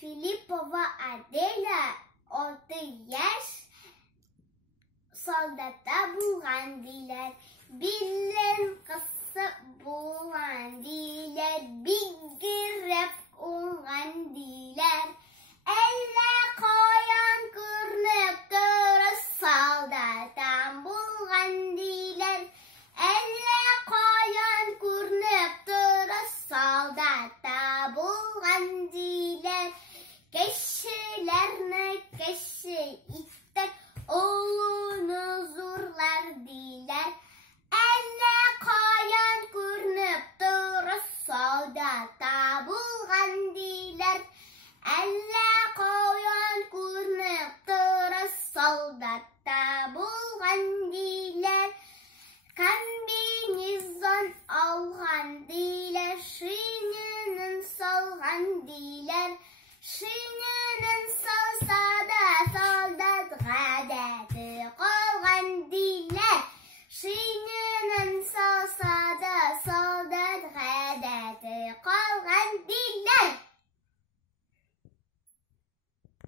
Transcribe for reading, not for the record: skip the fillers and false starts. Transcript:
Филиппова Аделя 6 яш солдатта булган диләр. Билен кысып булган диләр. Бигрәк уңган диләр. Әллә каян күрнеп торып солдаттан булган диләр. Әллә каян күрнеп торып солдатта булган диләр. Кешеләрне кеше иттек, олуны зурлар диләр. Әллә каян күрнеп торып солдатта булган диләр. Әллә каян күрнеп торып солдатта булган диләр. Комбинезон алган диләр, шинәнен салган диләр. Шинәнен салса да